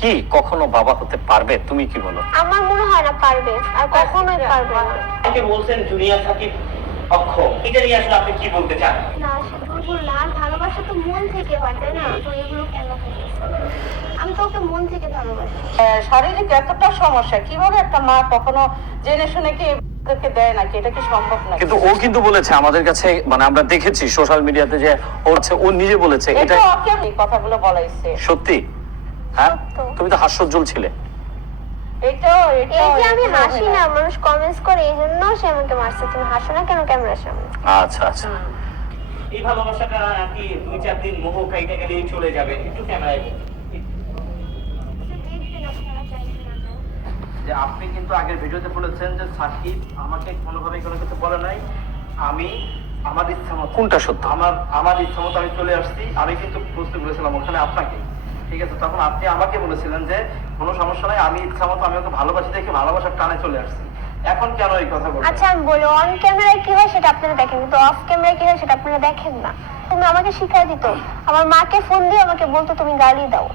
কি কখনো বাবা হতে পারবে? তুমি কি বলো? আমার মনে হয় না পারবে আর কখনোই পারবে না। আপনি বলছেন জুনিয়র সাকিব অক্ষম। এটা নিয়ে আসলে আপনি কি বলতে চান? না আর ভালোবাসা তো মন থেকে হয় তাই না? তো এগুলো কেন আমি তো ওকে মন থেকে ভালোবাসি। শারীরিক এতটা সমস্যা কীভাবে একটা মা কখনো জেনে শুনে কি দেয় নাকি? এটা কি সম্ভব না কিন্তু ও কিন্তু বলেছে আমাদের কাছে মানে আমরা দেখেছি সোশ্যাল মিডিয়াতে যে ও হচ্ছে ও নিজে বলেছে এটা কথাগুলো বলাইছে। সত্যি? হ্যাঁ? তুমি তো হাস্যোজ্জ্বল ছিলে। এটাও এই যে আমি হাসি না মানুষ কমেন্টস করে এই জন্য সে আমাকে মারছে। তুমি হাসো না কেন ক্যামেরার সামনে? আচ্ছা আচ্ছা। এই ভালোবাসাটা নাকি দুই চার দিন মোহ কাইতে গেলেই চলে যাবে একটু ক্যামেরায় যে আপনি কিন্তু আগের ভিডিওতে বলেছেন যে সাকিব আমাকে কোনোভাবে কোনো কিছু বলে নাই। আমি আমার ইচ্ছা মতো কোনটা সত্য? আমার আমার ইচ্ছা মতো আমি চলে আসছি। আমি কিন্তু বুঝতে বলেছিলাম ওখানে আপনাকে। ঠিক আছে তখন আপনি আমাকে বলেছিলেন যে কোনো সমস্যা নাই আমি ইচ্ছা মতো আমি ওকে ভালোবাসি দেখে ভালোবাসার টানে চলে আসছি। এখন কেন এই কথা বলছেন? আচ্ছা আমি বলি অন ক্যামেরায় কি হয় সেটা আপনারা দেখেন কিন্তু অফ ক্যামেরায় কি হয় সেটা আপনারা দেখেন না। তুমি আমাকে শিখাই দিত আমার মাকে ফোন দিয়ে আমাকে বলতো তুমি গালি দাও।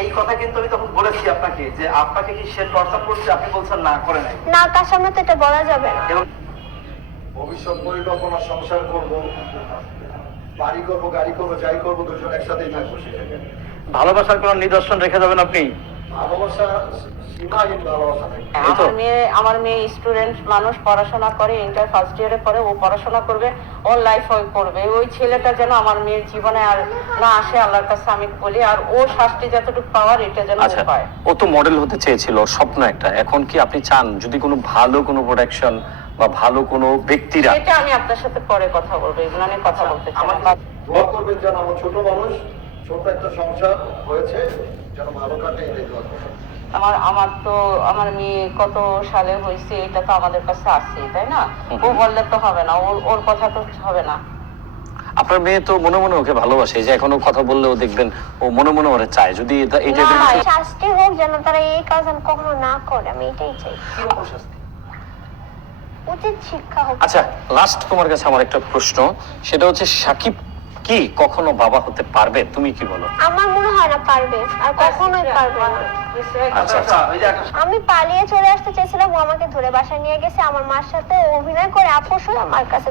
এই কথা কিন্তু আমি তখন বলেছি আপনাকে যে আপনাকে কি সে টর্চার করছে আপনি বলছেন না করে নাই। না তার সামনে তো এটা বলা যাবে না। ভবিষ্যৎ পরিকল্পনা সংসার করব বাড়ি করব গাড়ি করব যাই করব দুজন একসাথেই থাকব সেখানে। ভালোবাসার কোনো নিদর্শন রেখে যাবেন আপনি। আমার মেয়ে আমার মেয়ে স্টুডেন্ট মানুষ পড়াশোনা করে ইন্টার ফার্স্ট ইয়ারে পরে ও পড়াশোনা করবে ওর লাইফ ওই করবে। ওই ছেলেটা যেন আমার মেয়ের জীবনে আর না আসে আল্লাহর কাছে আমি বলি আর ও শাস্তি যতটুকু পাওয়ার এটা যেন আচ্ছা পায়। ও তো মডেল হতে চেয়েছিল স্বপ্ন একটা। এখন কি আপনি চান যদি কোনো ভালো কোনো প্রোডাকশন বা ভালো কোনো ব্যক্তিরা এটা আমি আপনার সাথে পরে কথা বলব এগুলো নিয়ে কথা বলতে চাই। আমার- দোয়া করবেন যেন আমার ছোট মানুষ ছোট একটা সংসার হয়েছে যেন ভালো কাটে এটাই আমার আমার তো আমার মেয়ে কত সালে হয়েছে এটা তো আমাদের কাছে আছে তাই না? ও বললে তো হবে না ওর ওর কথা তো হবে না। আপনার মেয়ে তো মনে মনে ওকে ভালোবাসে যে এখনও কথা বললেও দেখবেন ও মনে মনে ওরে চায় যদি এটা- এই টাইপের শাস্তি হোক যেন তারা এই কাজ আর কখনো না করে আমি এটাই চাই। উচিত শিক্ষা হোক। আচ্ছা লাস্ট তোমার কাছে আমার একটা প্রশ্ন সেটা হচ্ছে সাকিব কি কখনো বাবা হতে পারবে? তুমি কি বলো? আমার মনে হয় না পারবে আর কখনোই পারবে না। আচ্ছা, আচ্ছা। আমি পালিয়ে চলে আসতে চেয়েছিলাম ও আমাকে ধরে বাসায় নিয়ে গেছে আমার মার সাথে অভিনয় করে আপোষ হয়ে আমার কাছে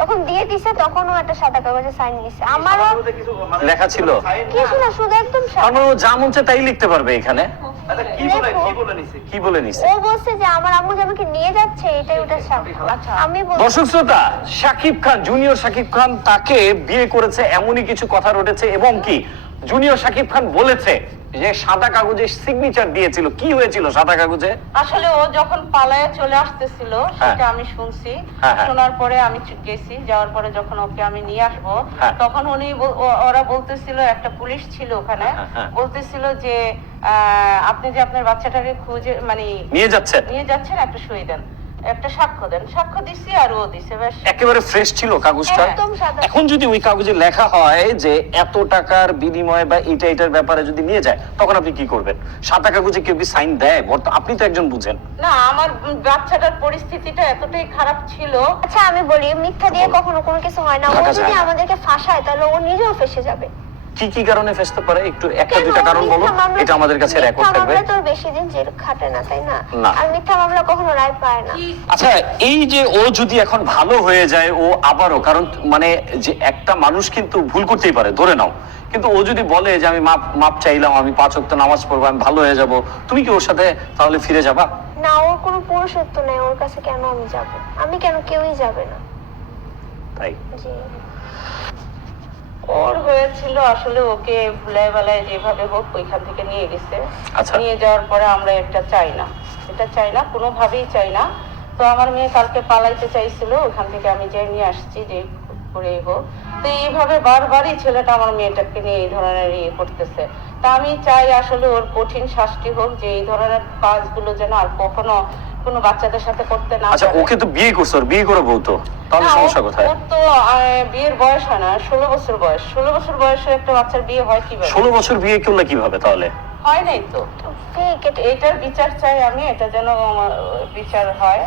তখন দিয়ে দিছে তখন ও একটা সাদা কাগজে সাইন নিছে। আমারও মানে লেখা ছিল? কিছু না শুধু একদম ও যা মন তাই লিখতে পারবে এখানে। আচ্ছা কি বলে কি কি বলে নিছে? বলছে যে আমার আম্মু যে আমাকে নিয়ে যাচ্ছে এটাই ওটা সাক্ষ্য আচ্ছা। দর্শক শ্রোতা শাকিব খান জুনিয়র শাকিব খান তাকে বিয়ে করেছে এমনই কিছু কথা রটেছে এবং কি? জুনিয়র শাকিব খান বলেছে যে সাদা কাগজে সিগনেচার দিয়েছিল কি হয়েছিল সাদা কাগজে আসলে ও যখন পালায়ে চলে আসতেছিল সেটা আমি শুনছি হ্যাঁ, হ্যাঁ। শোনার পরে আমি গেছি যাওয়ার পরে যখন ওকে আমি নিয়ে আসব হ্যাঁ। তখন উনি ওরা বলতেছিল একটা পুলিশ ছিল ওখানে হ্যাঁ, হ্যাঁ। বলতেছিল যে আহ, আপনি যে আপনার বাচ্চাটাকে খুঁজে মানে নিয়ে যাচ্ছে নিয়ে যাচ্ছেন একটা সই দেন একটা সাক্ষ্য দেন। সাক্ষ্য দিছি আর ও দিছে বেশ একেবারে ফ্রেশ ছিল কাগজটা। এখন যদি ওই কাগজে লেখা হয় যে এত টাকার বিনিময়ে বা এটা এটার ব্যাপারে যদি নিয়ে যায় তখন আপনি কি করবেন? সাদা কাগজে কেউ কি সাইন দেয়? আপনি তো একজন বুঝেন। না আমার বাচ্চাটার পরিস্থিতিটা এতটাই খারাপ ছিল। আচ্ছা আমি বলি মিথ্যা দিয়ে কখনো কোনো কিছু হয় না। ও যদি আমাদেরকে ফাঁসায় তাহলে ও নিজেও ফেসে যাবে। কি কি কারণে ফেসতে পারে? একটু একটা? দুইটা কারণ বলো। এটা আমাদের কাছে রেকর্ড থাকবে। মামলা তো বেশি দিন জেল খাটে না তাই না? না। আর মিথ্যা মামলা কখনো রায় পায় না। আচ্ছা এই যে ও যদি এখন ভালো হয়ে যায় ও আবারও কারণ মানে যে একটা মানুষ কিন্তু ভুল করতেই পারে ধরে নাও। কিন্তু ও যদি বলে যে আমি মাপ মাপ চাইলাম আমি পাঁচ ওয়াক্ত নামাজ পড়ব আমি ভালো হয়ে যাব তুমি কি ওর সাথে তাহলে ফিরে যাবা? না ওর কোনো পুরুষত্ব নেই ওর কাছে কেন আমি যাব? আমি কেন কেউই যাবে না? তাই। জি। ওর হয়েছিল আসলে ওকে ভুলাই বেলায় যেভাবে হোক ওইখান থেকে নিয়ে গেছে। আচ্ছা। নিয়ে যাওয়ার পরে আমরা এটা চাই না। এটা চাই না কোনোভাবেই চাই না। তো আমার মেয়ে কালকে পালাইতে চাইছিল ওখান থেকে আমি যে নিয়ে আসছি যে করে হোক। তো এইভাবে বারবারই ছেলেটা আমার মেয়েটাকে নিয়ে এই ধরনের ইয়ে করতেছে। তা আমি চাই আসলে ওর কঠিন শাস্তি হোক যে এই ধরনের কাজগুলো যেন আর কখনো কোনো বাচ্চাদের সাথে করতে না আচ্ছা ওকে তো বিয়ে করছ বিয়ে করে বউ তো? তাহলে সমস্যা কোথায়? ওর তো বিয়ের বয়স হয় না ষোলো বছর বয়স। ষোলো বছর বয়সে একটা বাচ্চার বিয়ে হয় কীভাবে? ষোলো বছর বিয়ে করলে কীভাবে তাহলে? হয় নাই তো? এটার বিচার চাই আমি এটা যেন আমার বিচার হয়।